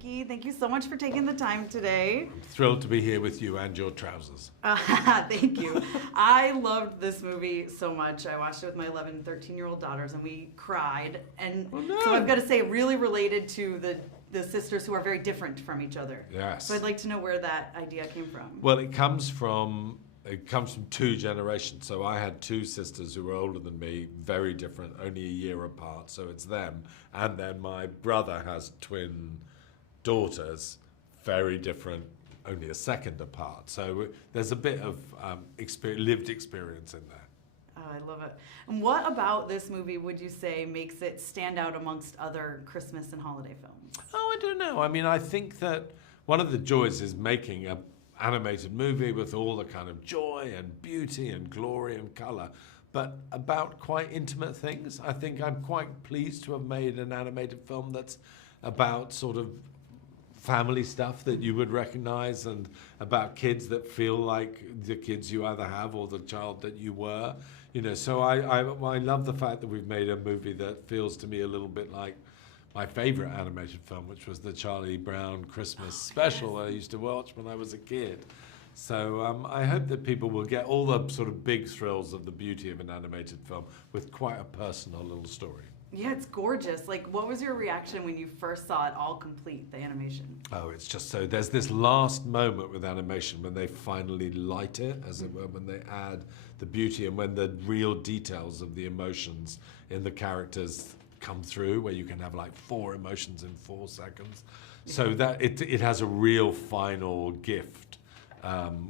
Geeky. Thank you so much for taking the time today. I'm thrilled to be here with you and your trousers. Thank you. I loved this movie so much. I watched it with my 11 and 13-year-old daughters, and we cried. And so I've got to say, it really related to the sisters who are very different from each other. Yes. So I'd like to know where that idea came from. Well, it comes from two generations. So I had two sisters who were older than me, very different, only a year apart. So it's them. And then my brother has twin daughters, very different, only a second apart. So there's a bit of lived experience in there. Oh, I love it. And what about this movie would you say makes it stand out amongst other Christmas and holiday films? Oh, I don't know. I mean, I think that one of the joys is making a animated movie with all the kind of joy and beauty and glory and color, but about quite intimate things. I think I'm quite pleased to have made an animated film that's about sort of family stuff that you would recognize and about kids that feel like the kids you either have or the child that you were. You know, so I love the fact that we've made a movie that feels to me a little bit like my favorite animated film, which was the Charlie Brown Christmas special I used to watch when I was a kid. So I hope that people will get all the sort of big thrills of the beauty of an animated film with quite a personal little story. Yeah, it's gorgeous. Like, what was your reaction when you first saw it all complete, the animation? Oh, it's just so, there's this last moment with animation when they finally light it, as it were, when they add the beauty and when the real details of the emotions in the characters come through, where you can have like 4 emotions in 4 seconds. So that it has a real final gift,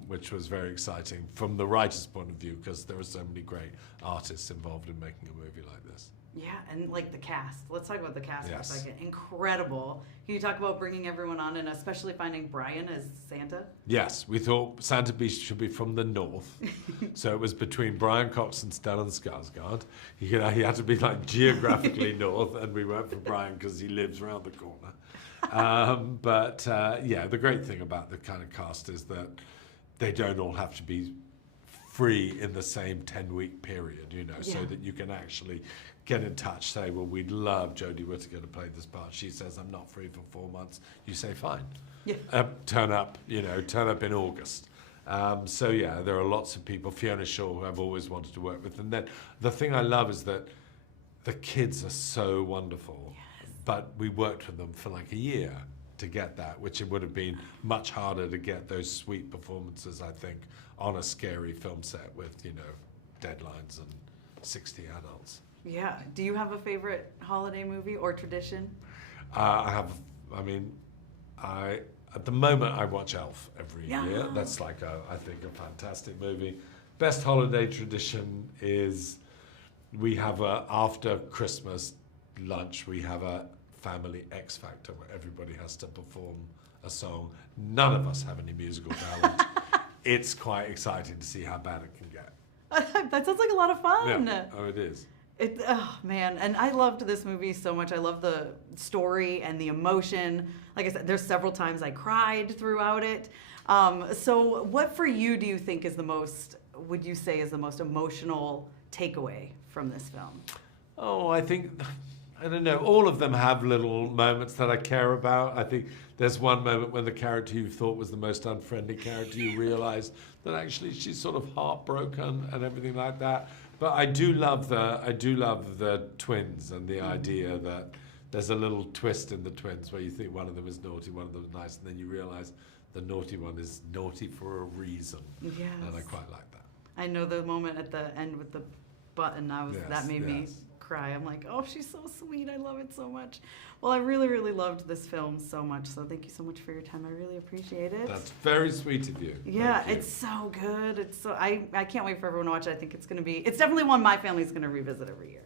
which was very exciting from the writer's point of view, because there are so many great artists involved in making a movie like this. Yeah, and like the cast. Let's talk about the cast for a Yes. second. Incredible. Can you talk about bringing everyone on and especially finding Brian as Santa? Yes, we thought Santa should be from the north. So it was between Brian Cox and Stellan Skarsgård. He had to be like geographically north, and we went for Brian because he lives around the corner. Yeah, the great thing about the kind of cast is that they don't all have to be free in the same 10-week period, you know, so that you can actually get in touch, say, well, we'd love Jodie Whittaker to play this part. She says, I'm not free for 4 months. You say, fine. Yeah. Turn up in August. So yeah, there are lots of people, Fiona Shaw, who I've always wanted to work with. And then the thing I love is that the kids are so wonderful, but we worked with them for like a year to get that, which it would have been much harder to get those sweet performances, I think, on a scary film set with, you know, deadlines and 60 adults. Yeah. Do you have a favorite holiday movie or tradition? At the moment I watch Elf every year. That's like I think a fantastic movie. Best holiday tradition is we have after Christmas lunch, we have a family X Factor where everybody has to perform a song. None of us have any musical talent. It's quite exciting to see how bad it can get. That sounds like a lot of fun. Yeah. Oh, it is. Oh man, and I loved this movie so much. I love the story and the emotion. Like I said, there's several times I cried throughout it. So what for you do you think is would you say is the most emotional takeaway from this film? Oh, I don't know, all of them have little moments that I care about. I think there's one moment when the character you thought was the most unfriendly character, you realize that actually she's sort of heartbroken and everything like that. But I do love the twins and the idea that there's a little twist in the twins where you think one of them is naughty, one of them is nice, and then you realize the naughty one is naughty for a reason. Yes. And I quite like that. I know the moment at the end with the button, that made me cry. I'm like, oh, she's so sweet. I love it so much. Well, I really, really loved this film so much. So thank you so much for your time. I really appreciate it. That's very sweet of you. Yeah, it's so good. I can't wait for everyone to watch it. I think it's definitely one my family's going to revisit every year.